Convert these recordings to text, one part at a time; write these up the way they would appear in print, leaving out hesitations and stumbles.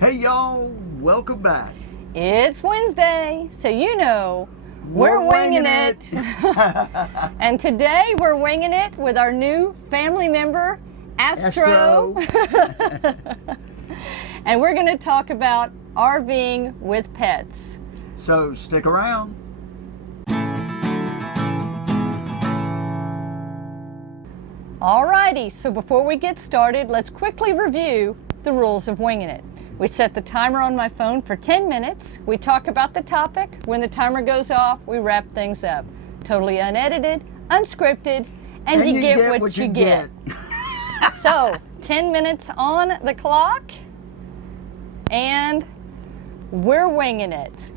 Hey y'all, welcome back. It's Wednesday, so you know we're winging it. And today we're winging it with our new family member, Astro. And we're going to talk about RVing with pets. So stick around. Alrighty, so before we get started, let's quickly review the rules of winging it. We set the timer on my phone for 10 minutes. We talk about the topic. When the timer goes off, we wrap things up. Totally unedited, unscripted, and you get what you get. So, 10 minutes on the clock, and we're winging it.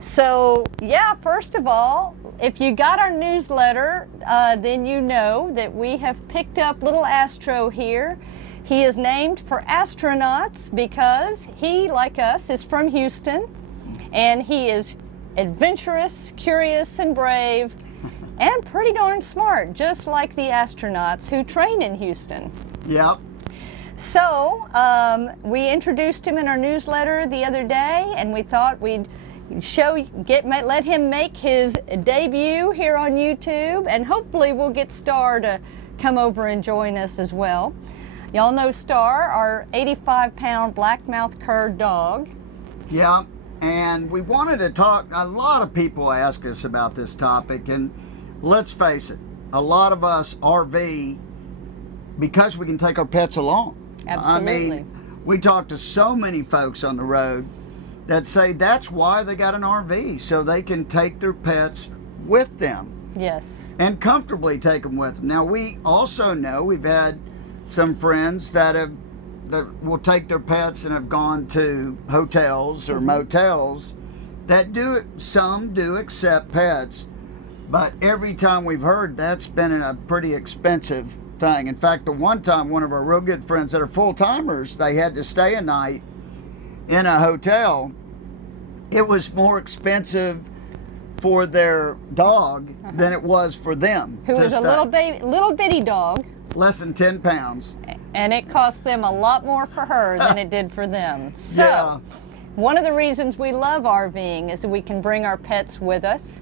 So, yeah, first of all, if you got our newsletter, then you know that we have picked up little Astro here. He is named for astronauts because he, like us, is from Houston, and he is adventurous, curious, and brave, and pretty darn smart, just like the astronauts who train in Houston. Yep. So, we introduced him in our newsletter the other day, and we thought we'd let him make his debut here on YouTube, and hopefully we'll get Star to come over and join us as well. Y'all know Star, our 85-pound black-mouthed cur dog. Yeah, and we wanted to talk, a lot of people ask us about this topic, and let's face it, a lot of us RV because we can take our pets along. Absolutely. I mean, we talk to so many folks on the road that say that's why they got an RV, so they can take their pets with them. Yes. And comfortably take them with them. Now, we also know we've had some friends that will take their pets and have gone to hotels or motels that do it. Some do accept pets, but every time we've heard that's been a pretty expensive thing. In fact, the one time, one of our real good friends that are full-timers, they had to stay a night in a hotel. It was more expensive for their dog than it was for them. Who was a little bitty dog. Less than 10 pounds. And it cost them a lot more for her than it did for them. So, yeah. One of the reasons we love RVing is that we can bring our pets with us.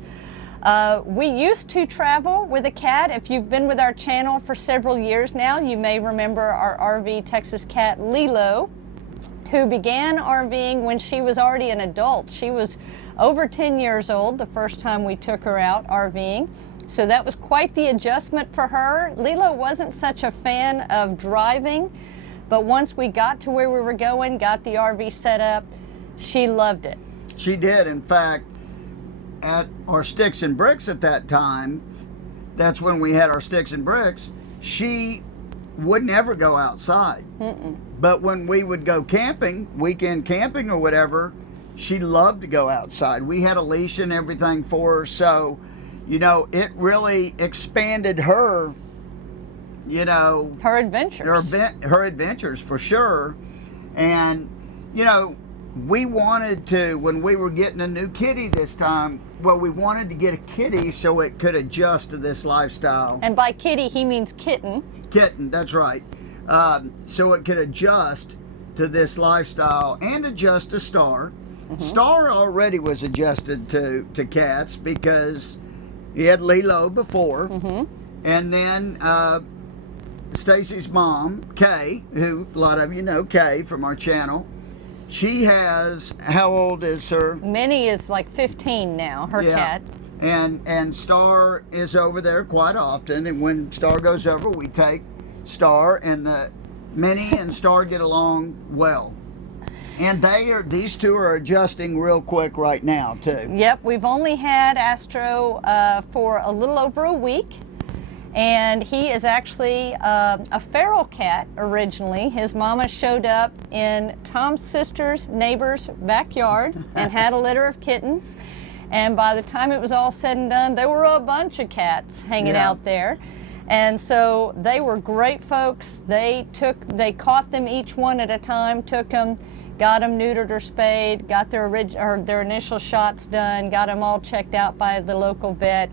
We used to travel with a cat. If you've been with our channel for several years now, you may remember our RV Texas cat, Lilo, who began RVing when she was already an adult. She was over 10 years old the first time we took her out RVing. So that was quite the adjustment for her. Lilo wasn't such a fan of driving, but once we got to where we were going, got the RV set up, she loved it. She did. In fact, at our Sticks and Bricks at that time, that's when we had our Sticks and Bricks, she would never go outside. But when we would go camping, weekend camping or whatever, she loved to go outside. We had a leash and everything for her, so you know, it really expanded her, you know, her adventures. Her adventures for sure. And, you know, we wanted to, when we were getting a new kitty this time, well, we wanted to get a kitty so it could adjust to this lifestyle. And by kitty, he means kitten. Kitten, that's right. So it could adjust to this lifestyle and adjust to Star. Star already was adjusted to cats because he had Lilo before, and then Stacy's mom, Kay, who a lot of you know Kay from our channel, she has, how old is her? Minnie is like 15 now, her cat. And Star is over there quite often, and when Star goes over, we take Star, and Minnie and Star get along well. And these two are adjusting real quick right now, too. Yep, we've only had Astro for a little over a week. And he is actually a feral cat originally. His mama showed up in Tom's sister's neighbor's backyard and had a litter of kittens. And by the time it was all said and done, there were a bunch of cats hanging out there. And so they were great folks. They caught them each one at a time, took them, got them neutered or spayed, got their initial shots done, got them all checked out by the local vet,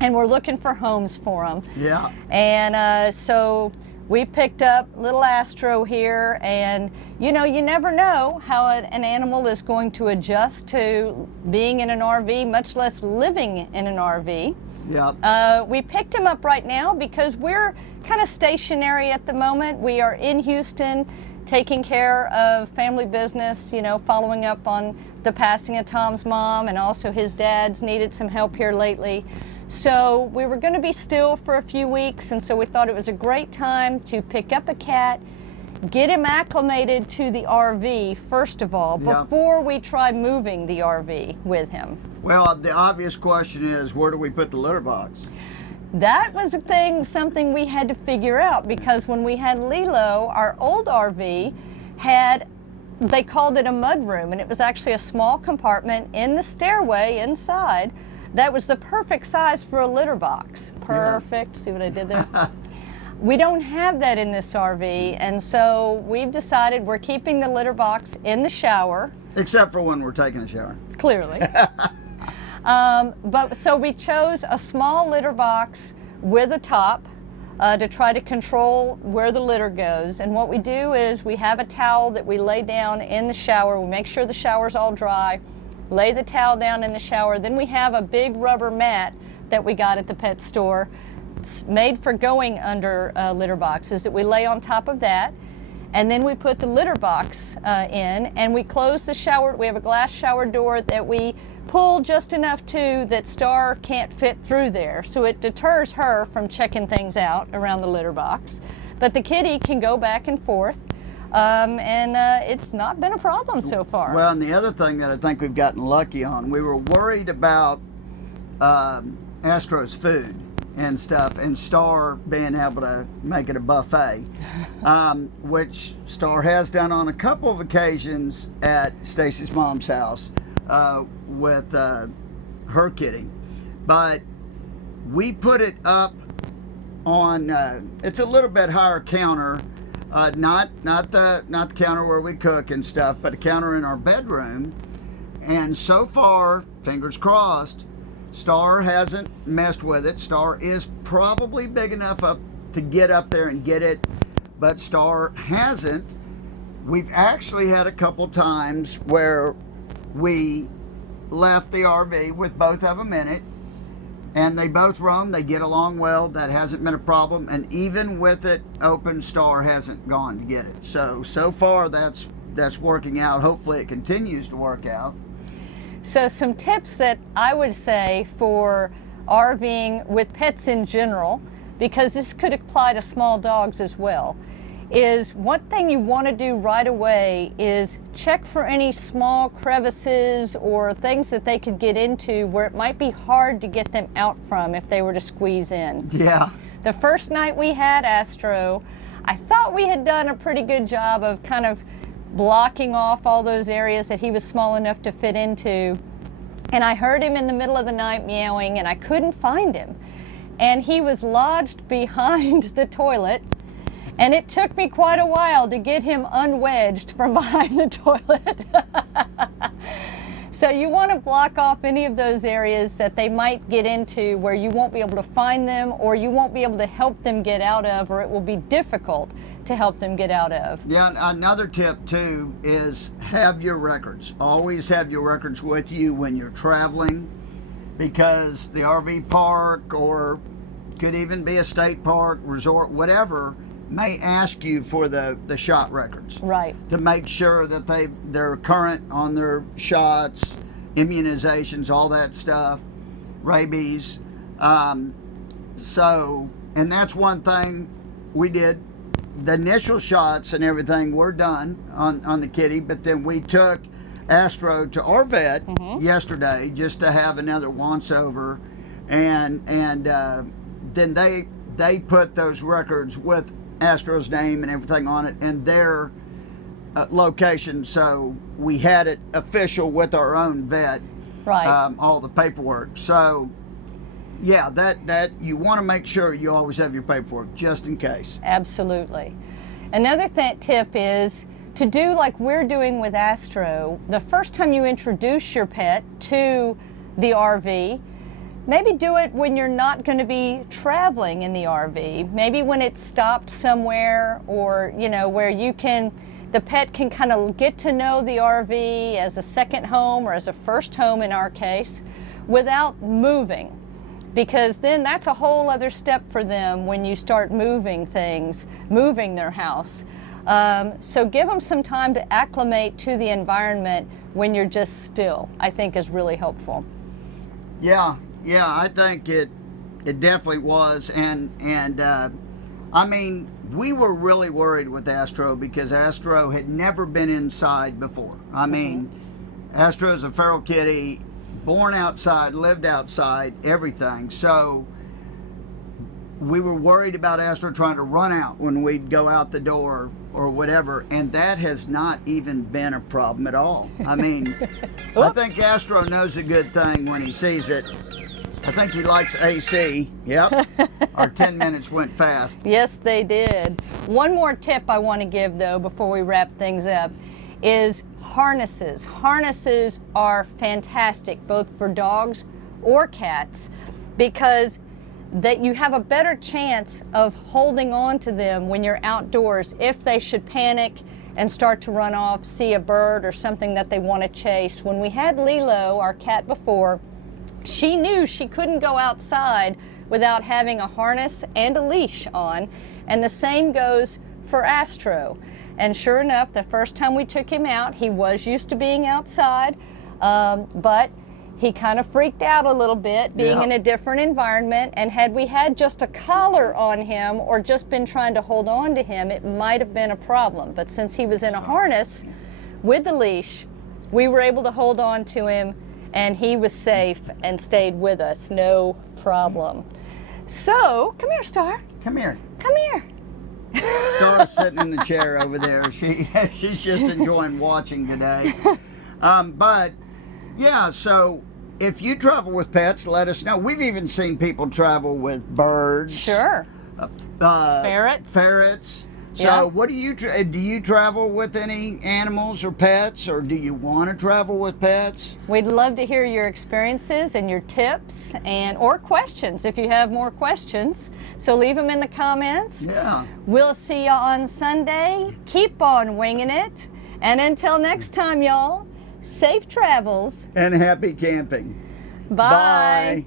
and we're looking for homes for them. Yeah. And so We picked up little Astro here, and you know, you never know how an animal is going to adjust to being in an RV, much less living in an RV. Yep. We picked him up right now because we're kind of stationary at the moment. We are in Houston taking care of family business, you know, following up on the passing of Tom's mom, and also his dad's needed some help here lately. So we were going to be still for a few weeks, and so we thought it was a great time to pick up a cat, get him acclimated to the RV first of all, before we try moving the RV with him. Well, the obvious question is, where do we put the litter box? That was something we had to figure out, because when we had Lilo, our old RV had, they called it a mud room, and it was actually a small compartment in the stairway inside that was the perfect size for a litter box. Perfect. See what I did there? We don't have that in this RV, and so we've decided we're keeping the litter box in the shower. Except for when we're taking a shower. Clearly. But so we chose a small litter box with a top to try to control where the litter goes. And what we do is we have a towel that we lay down in the shower. We make sure the shower's all dry, lay the towel down in the shower. Then we have a big rubber mat that we got at the pet store. It's made for going under litter boxes that we lay on top of that. And then we put the litter box in, and we close the shower. We have a glass shower door that we pull just enough to that Star can't fit through there. So it deters her from checking things out around the litter box. But the kitty can go back and forth. And it's not been a problem so far. Well, and the other thing that I think we've gotten lucky on, we were worried about Astro's food and stuff, and Star being able to make it a buffet, which Star has done on a couple of occasions at Stacy's mom's house with her kitty. But we put it up on, it's a little bit higher counter. Not the counter where we cook and stuff, but a counter in our bedroom. And so far, fingers crossed, Star hasn't messed with it. Star is probably big enough up to get up there and get it, but Star hasn't. We've actually had a couple times where we left the RV with both of them in it, and they both roam. They get along well. That hasn't been a problem. And even with it open, Star hasn't gone to get it. So far that's working out. Hopefully it continues to work out. So some tips that I would say for RVing with pets in general, because this could apply to small dogs as well, is one thing you want to do right away is check for any small crevices or things that they could get into where it might be hard to get them out from if they were to squeeze in. Yeah. The first night we had Astro, I thought we had done a pretty good job of kind of blocking off all those areas that he was small enough to fit into. And I heard him in the middle of the night meowing, and I couldn't find him. And he was lodged behind the toilet. And it took me quite a while to get him unwedged from behind the toilet. So you want to block off any of those areas that they might get into where you won't be able to find them, or you won't be able to help them get out of, or it will be difficult to help them get out of. Yeah, another tip too is have your records. Always have your records with you when you're traveling, because the RV park, or could even be a state park, resort, whatever, may ask you for the shot records. Right. To make sure that they're current on their shots, immunizations, all that stuff, rabies. So, and that's one thing we did. The initial shots and everything were done on the kitty, but then we took Astro to our vet yesterday just to have another once over, and then they put those records with Astro's name and everything on it and their location, so we had it official with our own vet. Right. All the paperwork. So yeah, that you want to make sure you always have your paperwork just in case. Absolutely. Another tip is to do like we're doing with Astro. The first time you introduce your pet to the RV, Maybe do it when you're not going to be traveling in the RV. Maybe when it's stopped somewhere, or where the pet can kind of get to know the RV as a second home, or as a first home in our case, without moving. Because then that's a whole other step for them when you start moving things, moving their house. So give them some time to acclimate to the environment when you're just still, I think is really helpful. Yeah, I think it definitely was, and I mean, we were really worried with Astro because Astro had never been inside before. I mean, Astro's a feral kitty, born outside, lived outside, everything. So we were worried about Astro trying to run out when we'd go out the door or whatever, and that has not even been a problem at all. I mean, I think Astro knows a good thing when he sees it. I think he likes AC. Yep. Our 10 minutes went fast. Yes, they did. One more tip I want to give, though, before we wrap things up, is harnesses. Harnesses are fantastic, both for dogs or cats, because that you have a better chance of holding on to them when you're outdoors if they should panic and start to run off, see a bird or something that they want to chase. When we had Lilo, our cat before, she knew she couldn't go outside without having a harness and a leash on, and the same goes for Astro. And sure enough, the first time we took him out, he was used to being outside, but he kind of freaked out a little bit being in a different environment, and had we had just a collar on him or just been trying to hold on to him, it might have been a problem. But since he was in a harness with the leash, we were able to hold on to him, and he was safe and stayed with us, no problem. So, come here, Star. Come here. Come here. Star's sitting in the chair over there. She's just enjoying watching today. But yeah, so if you travel with pets, let us know. We've even seen people travel with birds. Sure. Ferrets. Ferrets. So Yeah. what do you travel with any animals or pets, or do you want to travel with pets? We'd love to hear your experiences and your tips or questions if you have more questions. So leave them in the comments. Yeah. We'll see you on Sunday. Keep on winging it. And until next time, y'all, safe travels. And happy camping. Bye. Bye.